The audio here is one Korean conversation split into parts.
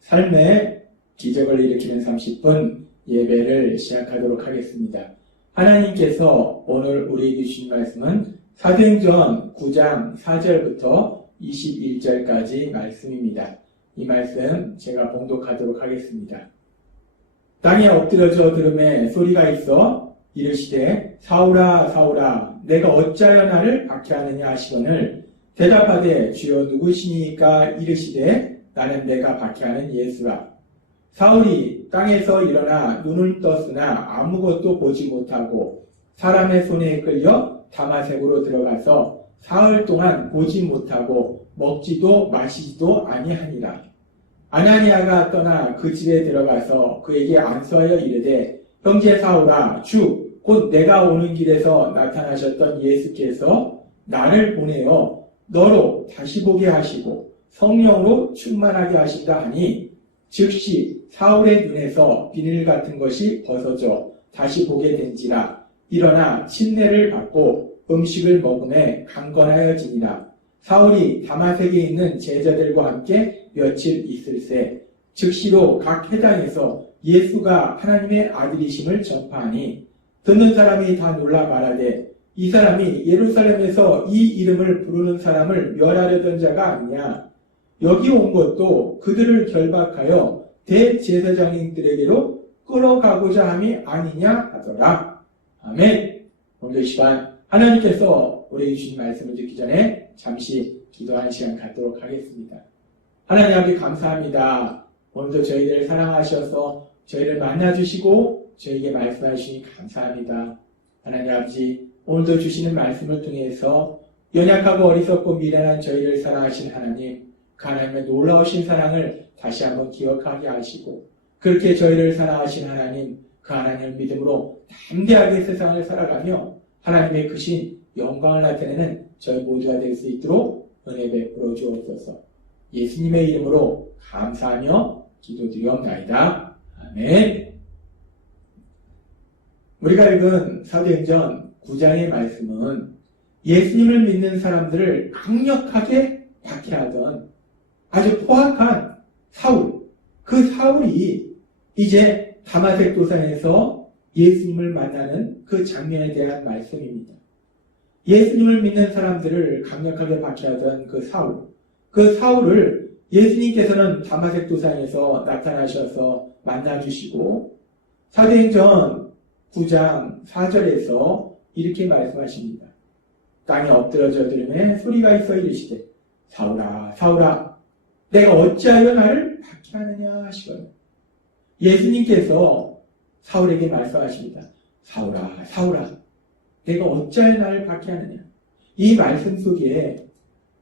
삶의 기적을 일으키는 30분 예배를 시작하도록 하겠습니다. 하나님께서 오늘 우리에게 주신 말씀은 사도행전 9장 4절부터 21절까지 말씀입니다. 이 말씀 제가 봉독하도록 하겠습니다. 땅에 엎드려져 들음에 소리가 있어 이르시되 사울아 사울아 내가 어찌하여 나를 박해하느냐 하시거늘 대답하되 주여 누구시니까 이르시되 나는 내가 박해하는 예수라. 사울이 땅에서 일어나 눈을 떴으나 아무것도 보지 못하고 사람의 손에 끌려 다마색으로 들어가서 사흘 동안 보지 못하고 먹지도 마시지도 아니하니라. 아나니아가 떠나 그 집에 들어가서 그에게 안수하여 이르되 형제 사울아 주 곧 내가 오는 길에서 나타나셨던 예수께서 나를 보내어 너로 다시 보게 하시고 성령으로 충만하게 하신다 하니 즉시 사울의 눈에서 비늘 같은 것이 벗어져 다시 보게 된지라. 일어나 침례를 받고 음식을 먹음에 강건하여지니라. 사울이 다마색에 있는 제자들과 함께 며칠 있을새 즉시로 각 회당에서 예수가 하나님의 아들이심을 전파하니 듣는 사람이 다 놀라 말하되 이 사람이 예루살렘에서 이 이름을 부르는 사람을 멸하려던 자가 아니냐. 여기 온 것도 그들을 결박하여 대제사장님들에게로 끌어가고자 함이 아니냐 하더라. 아멘. 오늘 이 시간 하나님께서 우리에게 주신 말씀을 듣기 전에 잠시 기도하는 시간 갖도록 하겠습니다. 하나님 아버지 감사합니다. 오늘도 저희들을 사랑하셔서 저희를 만나주시고 저희에게 말씀하시니 감사합니다. 하나님 아버지 오늘도 주시는 말씀을 통해서 연약하고 어리석고 미련한 저희를 사랑하신 하나님, 그 하나님의 놀라우신 사랑을 다시 한번 기억하게 하시고 그렇게 저희를 사랑하신 하나님, 그 하나님을 믿음으로 담대하게 세상을 살아가며 하나님의 크신 영광을 나타내는 저희 모두가 될 수 있도록 은혜 베풀어 주옵소서. 예수님의 이름으로 감사하며 기도드리옵나이다. 아멘. 우리가 읽은 사도행전 9장의 말씀은 예수님을 믿는 사람들을 강력하게 박해하던 아주 포악한 사울, 그 사울이 이제 다마색 도상에서 예수님을 만나는 그 장면에 대한 말씀입니다. 예수님을 믿는 사람들을 강력하게 박해하던 그 사울을 예수님께서는 다마색 도상에서 나타나셔서 만나주시고 사도행전 9장 4절에서 이렇게 말씀하십니다. 땅에 엎드러져 들음에 소리가 있어 이르시되 사울아 사울아 내가 어찌하여 나를 박해하느냐 하시거늘. 예수님께서 사울에게 말씀하십니다. 사울아 사울아 내가 어찌하여 나를 박해하느냐. 이 말씀 속에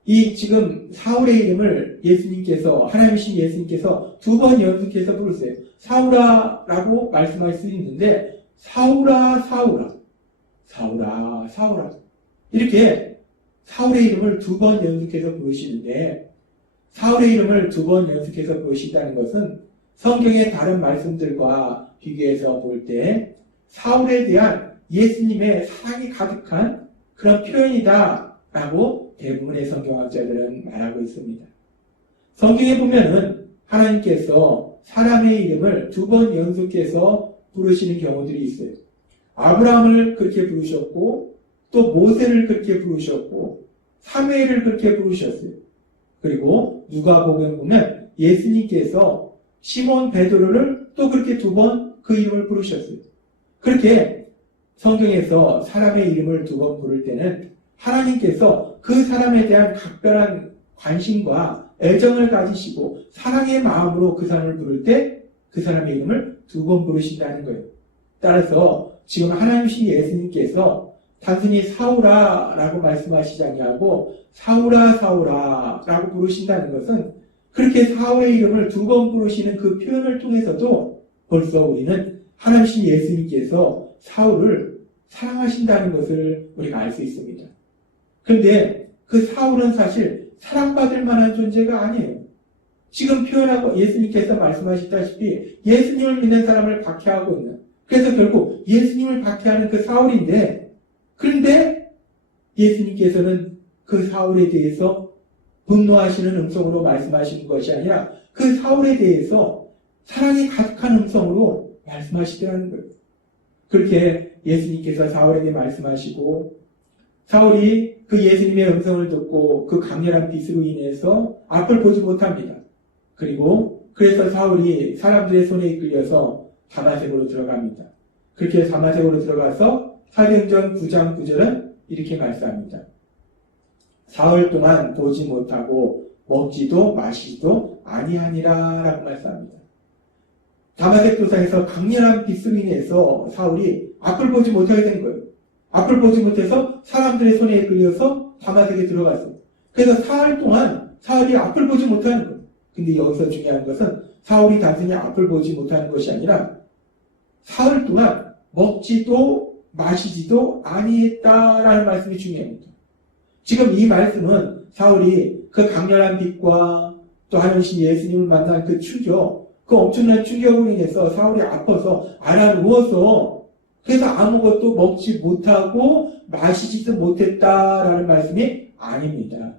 이 지금 사울의 이름을 예수님께서 하나님이신 예수님께서 두 번 연속해서 부르세요. 사울아 라고 말씀할 수 있는데 사울아 사울아 사울아 사울아 이렇게 사울의 이름을 두 번 연속해서 부르시는데 사울의 이름을 두 번 연속해서 부르신다는 것은 성경의 다른 말씀들과 비교해서 볼 때 사울에 대한 예수님의 사랑이 가득한 그런 표현이다 라고 대부분의 성경학자들은 말하고 있습니다. 성경에 보면은 하나님께서 사람의 이름을 두 번 연속해서 부르시는 경우들이 있어요. 아브라함을 그렇게 부르셨고 또 모세를 그렇게 부르셨고 사무엘을 그렇게 부르셨어요. 그리고 누가복음에 보면 예수님께서 시몬 베드로를 또 그렇게 두 번 그 이름을 부르셨어요. 그렇게 성경에서 사람의 이름을 두 번 부를 때는 하나님께서 그 사람에 대한 각별한 관심과 애정을 가지시고 사랑의 마음으로 그 사람을 부를 때 그 사람의 이름을 두 번 부르신다는 거예요. 따라서 지금 하나님이신 예수님께서 단순히 사울아 라고 말씀하시지 아니하고 사울아 사울아 라고 부르신다는 것은 그렇게 사울의 이름을 두 번 부르시는 그 표현을 통해서도 벌써 우리는 하나님이신 예수님께서 사울을 사랑하신다는 것을 우리가 알 수 있습니다. 그런데 그 사울은 사실 사랑받을 만한 존재가 아니에요. 지금 표현하고 예수님께서 말씀하셨다시피 예수님을 믿는 사람을 박해하고 있는, 그래서 결국 예수님을 박해하는 그 사울인데, 그런데 예수님께서는 그 사울에 대해서 분노하시는 음성으로 말씀하시는 것이 아니라 그 사울에 대해서 사랑이 가득한 음성으로 말씀하시더라는 거예요. 그렇게 예수님께서 사울에게 말씀하시고, 사울이 그 예수님의 음성을 듣고 그 강렬한 빛으로 인해서 앞을 보지 못합니다. 그리고 그래서 사울이 사람들의 손에 이끌려서 다마색으로 들어갑니다. 그렇게 다마색으로 들어가서 사도행전 9장 9절은 이렇게 말씀합니다. 사흘 동안 보지 못하고 먹지도 마시지도 아니하니라 라고 말씀합니다. 다마색 도상에서 강렬한 빛으로 인해서 사울이 앞을 보지 못하게 된 거예요. 앞을 보지 못해서 사람들의 손에 이끌려서 다마색에 들어갔어요. 그래서 사흘 동안 사울이 앞을 보지 못하는 거예요. 근데 여기서 중요한 것은 사울이 단순히 앞을 보지 못하는 것이 아니라 사흘 동안 먹지도 마시지도 아니했다라는 말씀이 중요합니다. 지금 이 말씀은 사울이 그 강렬한 빛과 또 하나님 예수님을 만난 그 충격, 그 엄청난 충격으로 인해서 사울이 아파서 알아 누워서 그래서 아무것도 먹지 못하고 마시지도 못했다라는 말씀이 아닙니다.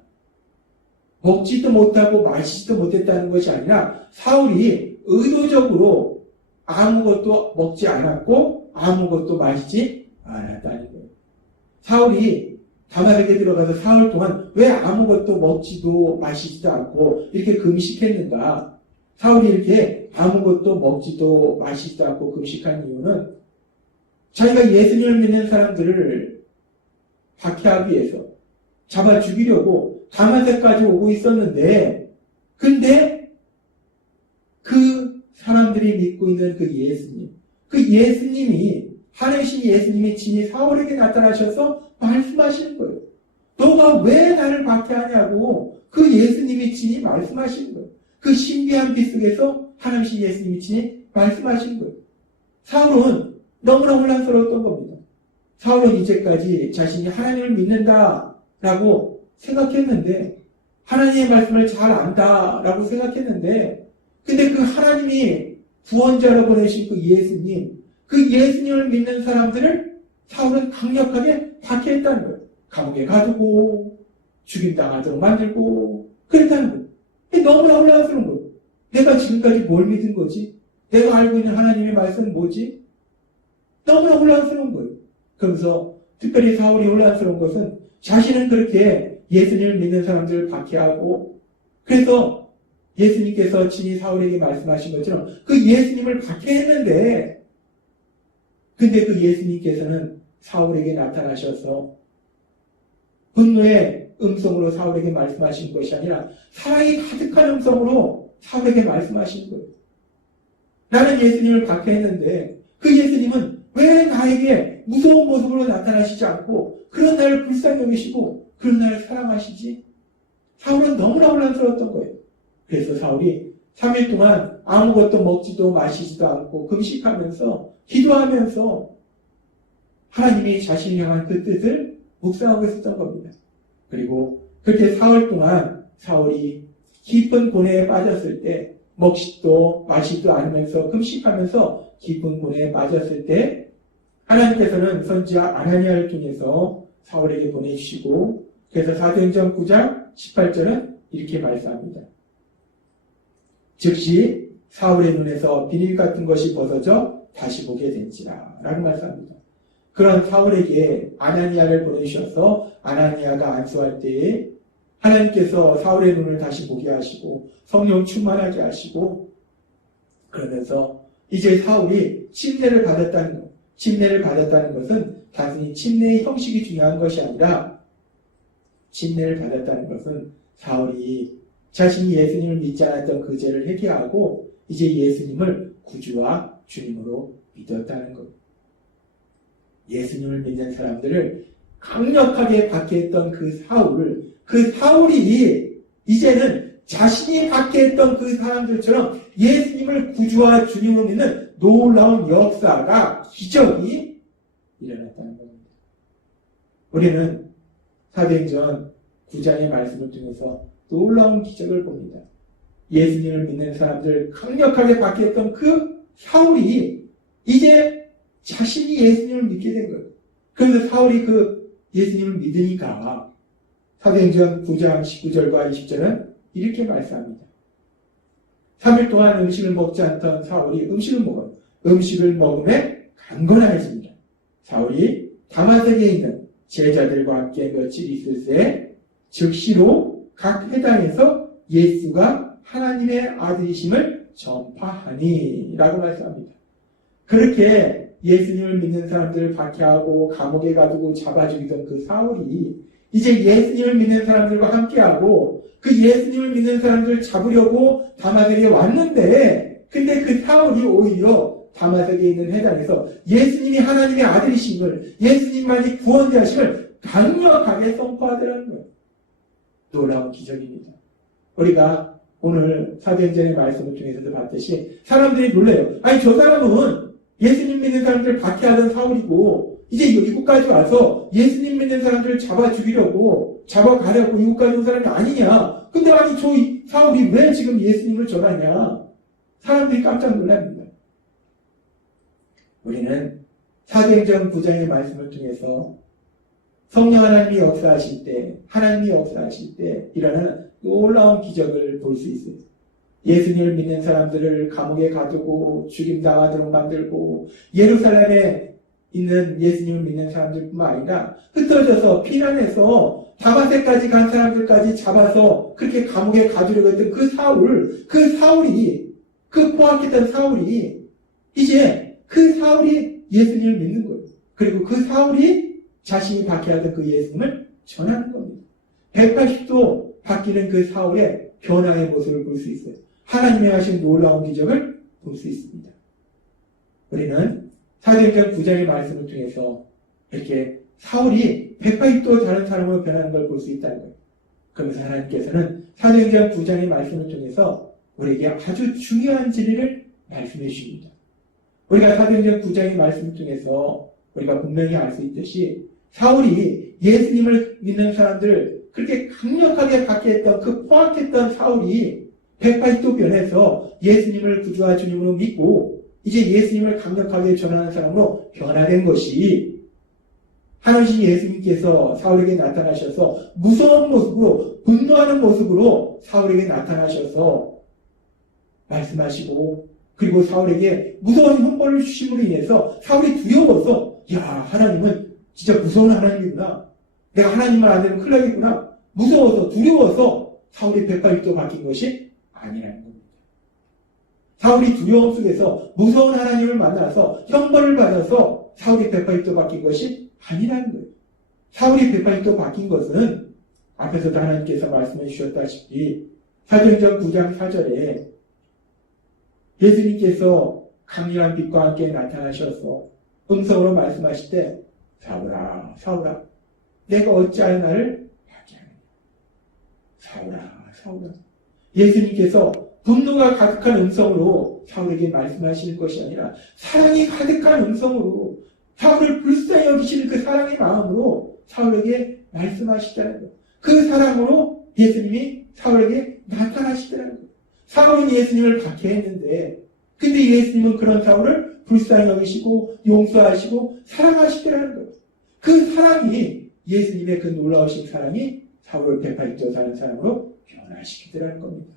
먹지도 못하고 마시지도 못했다는 것이 아니라 사울이 의도적으로 아무것도 먹지 않았고 아무것도 마시지 않았다는 거예요. 사울이 다마색에 들어가서 사흘 동안 왜 아무것도 먹지도 마시지도 않고 이렇게 금식했는가? 사울이 이렇게 아무것도 먹지도 마시지도 않고 금식한 이유는 자기가 예수님을 믿는 사람들을 박해하기 위해서 잡아 죽이려고 다마색까지 오고 있었는데, 근데 그 사람들이 믿고 있는 그 예수님이 하나님 예수님이 친히 사울에게 나타나셔서 말씀하시는 거예요. 너가 왜 나를 박해하냐고 그 예수님이 친히 말씀하시는 거예요. 그 신비한 빛 속에서 하나님 예수님이 친히 말씀하시는 거예요. 사울은 너무나 혼란스러웠던 겁니다. 사울은 이제까지 자신이 하나님을 믿는다라고 생각했는데, 하나님의 말씀을 잘 안다라고 생각했는데, 근데 그 하나님이 구원자로 보내신 그 예수님을 믿는 사람들을 사울은 강력하게 박해했다는 거예요. 감옥에 가두고 죽임당하도록 만들고 그랬다는 거예요. 너무나 혼란스러운 거예요. 내가 지금까지 뭘 믿은 거지? 내가 알고 있는 하나님의 말씀은 뭐지? 너무나 혼란스러운 거예요. 그러면서 특별히 사울이 혼란스러운 것은 자신은 그렇게 예수님을 믿는 사람들을 박해하고, 그래서 예수님께서 친히 사울에게 말씀하신 것처럼 그 예수님을 박해했는데, 근데 그 예수님께서는 사울에게 나타나셔서 분노의 음성으로 사울에게 말씀하신 것이 아니라 사랑이 가득한 음성으로 사울에게 말씀하신 거예요. 나는 예수님을 박해했는데 그 예수님은 왜 나에게 무서운 모습으로 나타나시지 않고 그런 나를 불쌍히 여기시고 그런 나를 사랑하시지? 사울은 너무나 혼란스러웠던 거예요. 그래서 사울이 3일 동안 아무것도 먹지도 마시지도 않고 금식하면서 기도하면서 하나님이 자신을 향한 그 뜻을 묵상하고 있었던 겁니다. 그리고 그렇게 사흘 동안 사울이 깊은 고뇌에 빠졌을 때, 먹지도 마시지도 않으면서 금식하면서 깊은 고뇌에 빠졌을 때 하나님께서는 선지자 아나니아를 통해서 사울에게 보내주시고, 그래서 사도행전 9장 18절은 이렇게 말씀합니다. 즉시 사울의 눈에서 비닐 같은 것이 벗어져 다시 보게 된지라 라고 말씀합니다. 그런 사울에게 아나니아를 보내주셔서 아나니아가 안수할 때에 하나님께서 사울의 눈을 다시 보게 하시고 성령 충만하게 하시고, 그러면서 이제 사울이 침례를 받았다는 것은 단순히 침례의 형식이 중요한 것이 아니라, 침례를 받았다는 것은 사울이 자신이 예수님을 믿지 않았던 그 죄를 회개하고 이제 예수님을 구주와 주님으로 믿었다는 것. 예수님을 믿는 사람들을 강력하게 박해했던 그 사울이 이제는 자신이 박해했던 그 사람들처럼 예수님을 구주와 주님으로 믿는 놀라운 역사가, 기적이 일어났다는 겁니다. 우리는 사도행전 9장의 말씀을 통해서 놀라운 기적을 봅니다. 예수님을 믿는 사람들 강력하게 박해했던 그 사울이 이제 자신이 예수님을 믿게 된 거예요. 그래서 사울이 그 예수님을 믿으니까 사도행전 9장 19절과 20절은 이렇게 말씀합니다. 3일 동안 음식을 먹지 않던 사울이 음식을 먹어요. 음식을 먹음에 강건하여집니다. 사울이 다마섹에 있는 제자들과 함께 며칠 있을 때 즉시로 각 회당에서 예수가 하나님의 아들이심을 전파하니 라고 말씀합니다. 그렇게 예수님을 믿는 사람들을 박해하고 감옥에 가두고 잡아 죽이던 그 사울이 이제 예수님을 믿는 사람들과 함께하고 그 예수님을 믿는 사람들을 잡으려고 다마섹에 왔는데 근데 그 사울이 오히려 다마섹에 있는 회당에서 예수님이 하나님의 아들이심을 예수님만이 구원자심을 강력하게 선포하더라는 거예요. 놀라운 기적입니다. 우리가 오늘 사도행전의 말씀을 통해서도 봤듯이 사람들이 놀래요. 아니 저 사람은 예수님 믿는 사람들을 박해하던 사울이고 이제 이곳까지 와서 예수님 믿는 사람들을 잡아 죽이려고 잡아가려고 이곳까지 온 사람이 아니냐. 근데 아니 저 사울이 왜 지금 예수님을 전하냐. 사람들이 깜짝 놀랍니다. 우리는 사도행전 9장의 말씀을 통해서 성령 하나님이 역사하실 때 하나님이 역사하실 때 일어나는 놀라운 기적을 볼 수 있어요. 예수님을 믿는 사람들을 감옥에 가두고 죽임당하도록 만들고 예루살렘에 있는 예수님을 믿는 사람들뿐만 아니라 흩어져서 피난해서 다마섹까지 간 사람들까지 잡아서 그렇게 감옥에 가두려고 했던 그 사울이 그 포악했던 사울이 이제 그 사울이 예수님을 믿는 거예요. 그리고 그 사울이 자신이 박해하던 그 예수님을 전하는 겁니다. 180도 바뀌는 그 사울의 변화의 모습을 볼 수 있어요. 하나님이 하신 놀라운 기적을 볼 수 있습니다. 우리는 사도행전 9장의 말씀을 통해서 이렇게 사울이 180도 다른 사람으로 변하는 걸 볼 수 있다는 거예요. 그러면서 하나님께서는 사도행전 9장의 말씀을 통해서 우리에게 아주 중요한 진리를 말씀해 주십니다. 우리가 사도행전 9장의 말씀을 통해서 우리가 분명히 알 수 있듯이 사울이 예수님을 믿는 사람들을 그렇게 강력하게 박해했던 그 포악했던 사울이 180도 변해서 예수님을 구주와 주님으로 믿고 이제 예수님을 강력하게 전하는 사람으로 변화된 것이 하나님 예수님께서 사울에게 나타나셔서 무서운 모습으로 분노하는 모습으로 사울에게 나타나셔서 말씀하시고 그리고 사울에게 무서운 형벌을 주심으로 인해서 사울이 두려워서 야 하나님은 진짜 무서운 하나님이구나. 내가 하나님을 안 되면 큰일 나겠구나. 무서워서 두려워서 사울이 180도 바뀐 것이 아니라는 겁니다. 사울이 두려움 속에서 무서운 하나님을 만나서 형벌을 받아서 사울이 180도 바뀐 것이 아니라는 거예요. 사울이 180도 바뀐 것은 앞에서도 하나님께서 말씀해 주셨다시피 사도행전 9장 4절에 예수님께서 강렬한 빛과 함께 나타나셔서 음성으로 말씀하실 때 사울아 사울아 내가 어찌하여 나를 박해하느냐. 사울아 사울아 예수님께서 분노가 가득한 음성으로 사울에게 말씀하시는 것이 아니라 사랑이 가득한 음성으로 사울을 불쌍히 여기시는 그 사랑의 마음으로 사울에게 말씀하시다는 것. 그 사랑으로 예수님이 사울에게 나타나시더라는 것. 사울은 예수님을 박해했는데 근데 예수님은 그런 사울을 불쌍히 여기시고 용서하시고 사랑하시더라는 것. 그 사랑이 예수님의 그 놀라우신 사랑이 사울을 180도 사는 사람으로 변화시키더라는 겁니다.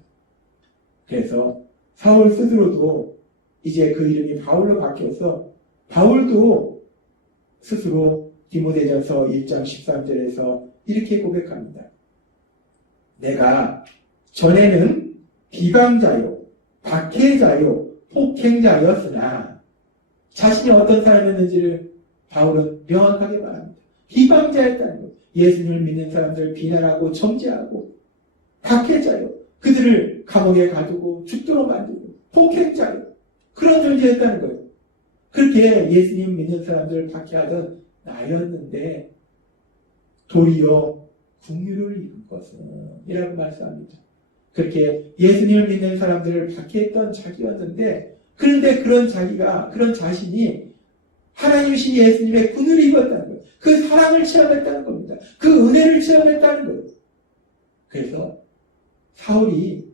그래서 사울 스스로도 이제 그 이름이 바울로 바뀌어서 바울도 스스로 디모데전서 1장 13절에서 이렇게 고백합니다. 내가 전에는 비방자요, 박해자요, 폭행자였으나 자신이 어떤 사람이었는지를 바울은 명확하게 말합니다. 비방자였다는 것. 예수님을 믿는 사람들을 비난하고 정죄하고 박해자요. 그들을 감옥에 가두고 죽도록 만들고 폭행자요. 그런 존재였다는 거예요. 그렇게 예수님 믿는 사람들을 박해하던 나였는데 도리어 긍휼을 입은 것은 이라고 말씀합니다. 그렇게 예수님을 믿는 사람들을 박해했던 자기였는데 그런데 그런 자신이 하나님이신 예수님의 긍휼을 입었다는 거예요. 그 사랑을 체험했다는 겁니다. 그 은혜를 체험했다는 거예요. 그래서 사울이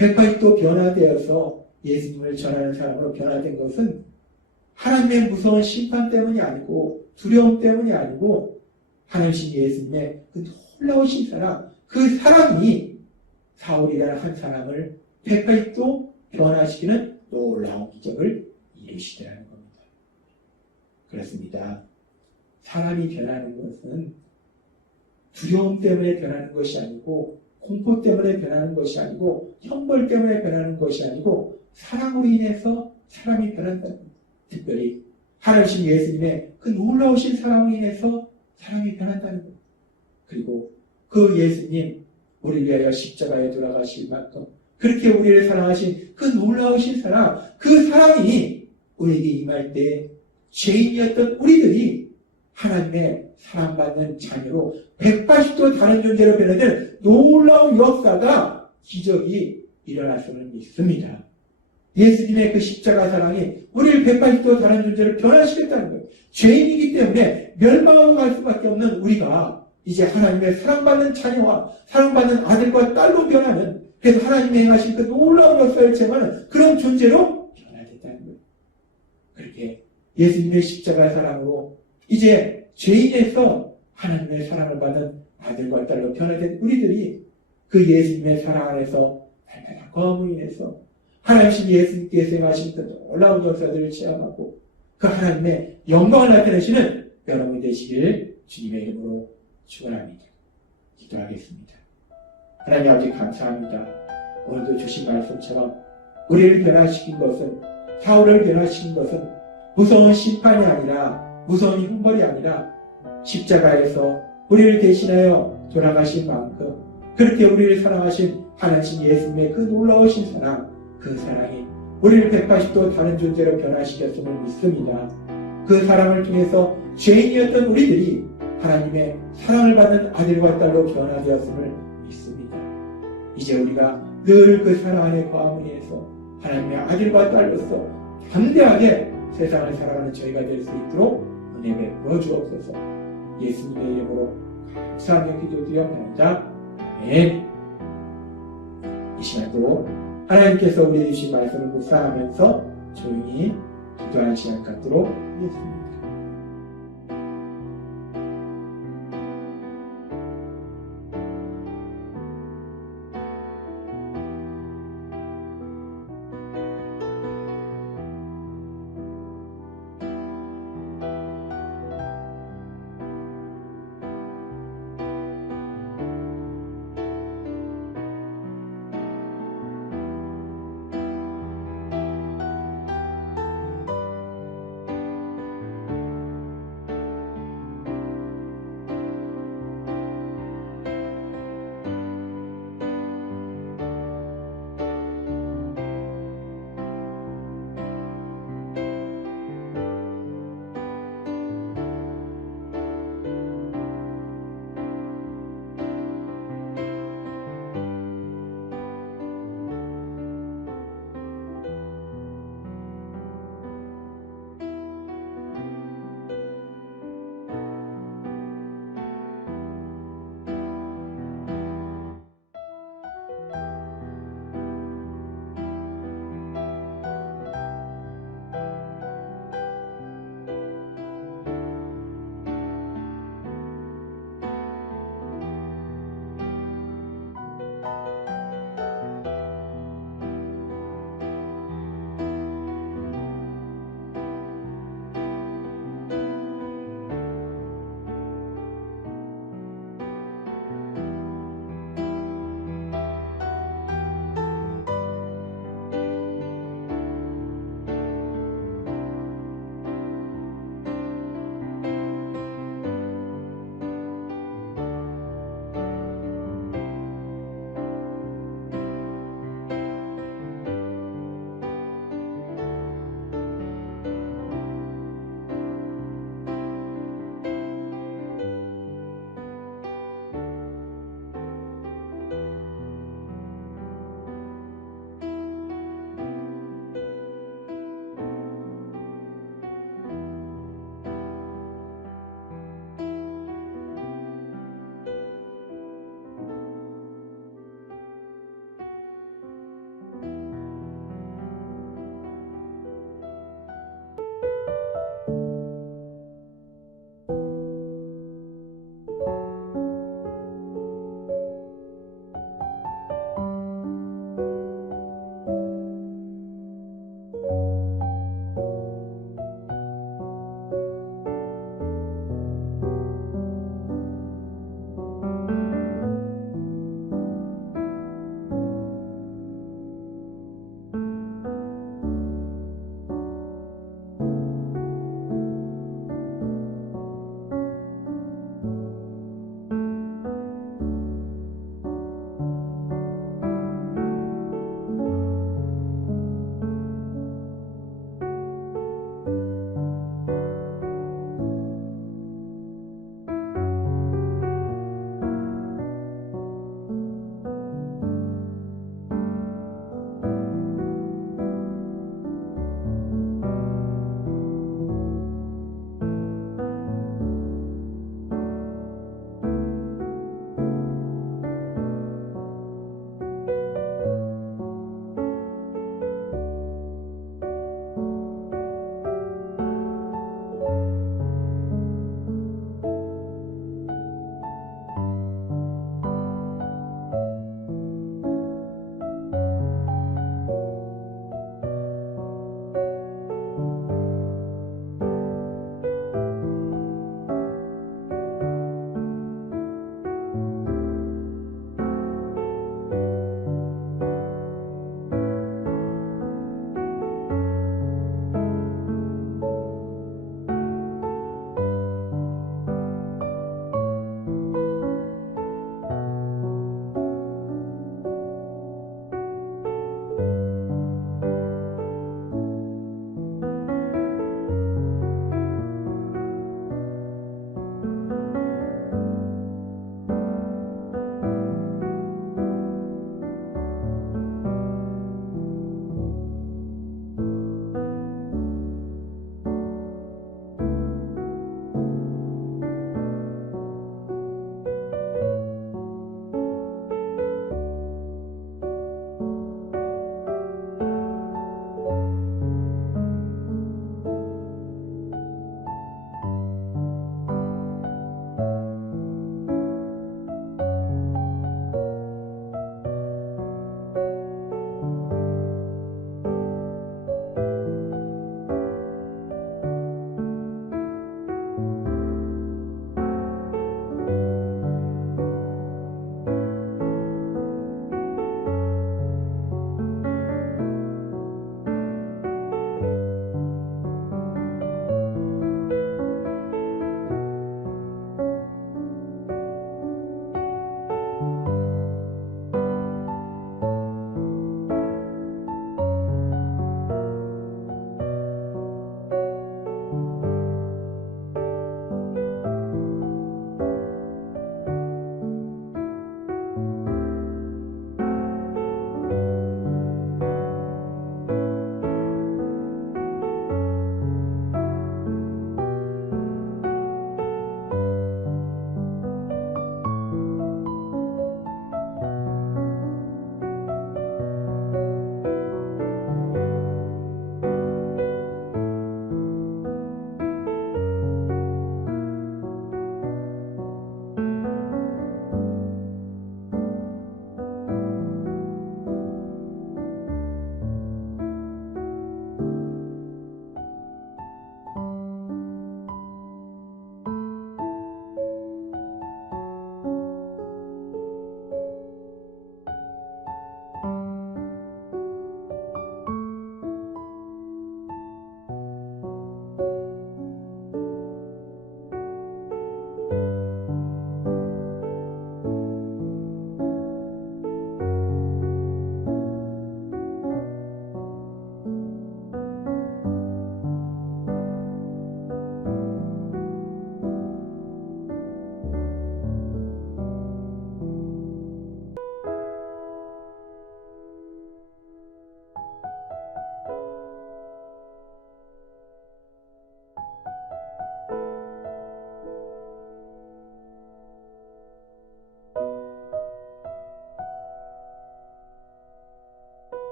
180도 변화되어서 예수님을 전하는 사람으로 변화된 것은 하나님의 무서운 심판 때문이 아니고 두려움 때문이 아니고 하나님 예수님의 그 놀라우신 사랑, 그 사랑이 사울이라는 한 사람을 180도 변화시키는 놀라운 기적을 이루시더라는 겁니다. 그렇습니다. 사람이 변하는 것은 두려움 때문에 변하는 것이 아니고 공포 때문에 변하는 것이 아니고 형벌 때문에 변하는 것이 아니고 사랑으로 인해서 사람이 변한다는 겁니다. 특별히 하나님 예수님의 그 놀라우신 사랑으로 인해서 사람이 변한다는 겁니다. 그리고 그 예수님 우리를 위하여 십자가에 돌아가실 만큼 그렇게 우리를 사랑하신 그 놀라우신 사랑, 그 사랑이 우리에게 임할 때 죄인이었던 우리들이 하나님의 사랑받는 자녀로 180도 다른 존재로 변화된 놀라운 역사가 기적이 일어났음을 믿습니다. 예수님의 그 십자가 사랑이 우리를 180도 다른 존재로 변화시켰다는 거예요. 죄인이기 때문에 멸망으로 갈 수밖에 없는 우리가 이제 하나님의 사랑받는 자녀와 사랑받는 아들과 딸로 변하는, 그래서 하나님의 행하신 그 놀라운 역사를 체험하는 그런 존재로 변화됐다는 거예요. 그렇게 예수님의 십자가 사랑으로 이제 죄인에서 하나님의 사랑을 받은 아들과 딸로 변화된 우리들이 그 예수님의 사랑 안에서 날마다 거함으로 인해서 하나님 예수님께서 행하신 그 놀라운 역사들을 체험하고 그 하나님의 영광을 나타내시는 여러분이 되시길 주님의 이름으로 축원합니다. 기도하겠습니다. 하나님 아버지 감사합니다. 오늘도 주신 말씀처럼 우리를 변화시킨 것은, 사울을 변화시킨 것은 무서운 심판이 아니라, 무서운 형벌이 아니라 십자가에서 우리를 대신하여 돌아가신 만큼 그렇게 우리를 사랑하신 하나님 예수님의 그 놀라우신 사랑, 그 사랑이 우리를 180도 다른 존재로 변화시켰음을 믿습니다. 그 사랑을 통해서 죄인이었던 우리들이 하나님의 사랑을 받는 아들과 딸로 변화되었음을 믿습니다. 이제 우리가 늘 그 사랑 안에 거함을 위해서 하나님의 아들과 딸로서 담대하게 세상을 살아가는 저희가 될 수 있도록 은혜 베풀어 주옵소서. 예수님의 이름으로 감사하며 기도드립니다. 아멘. 이 시간도 하나님께서 우리에게 주신 말씀을 묵상하면서 조용히 기도하는 시간 갖도록 하겠습니다.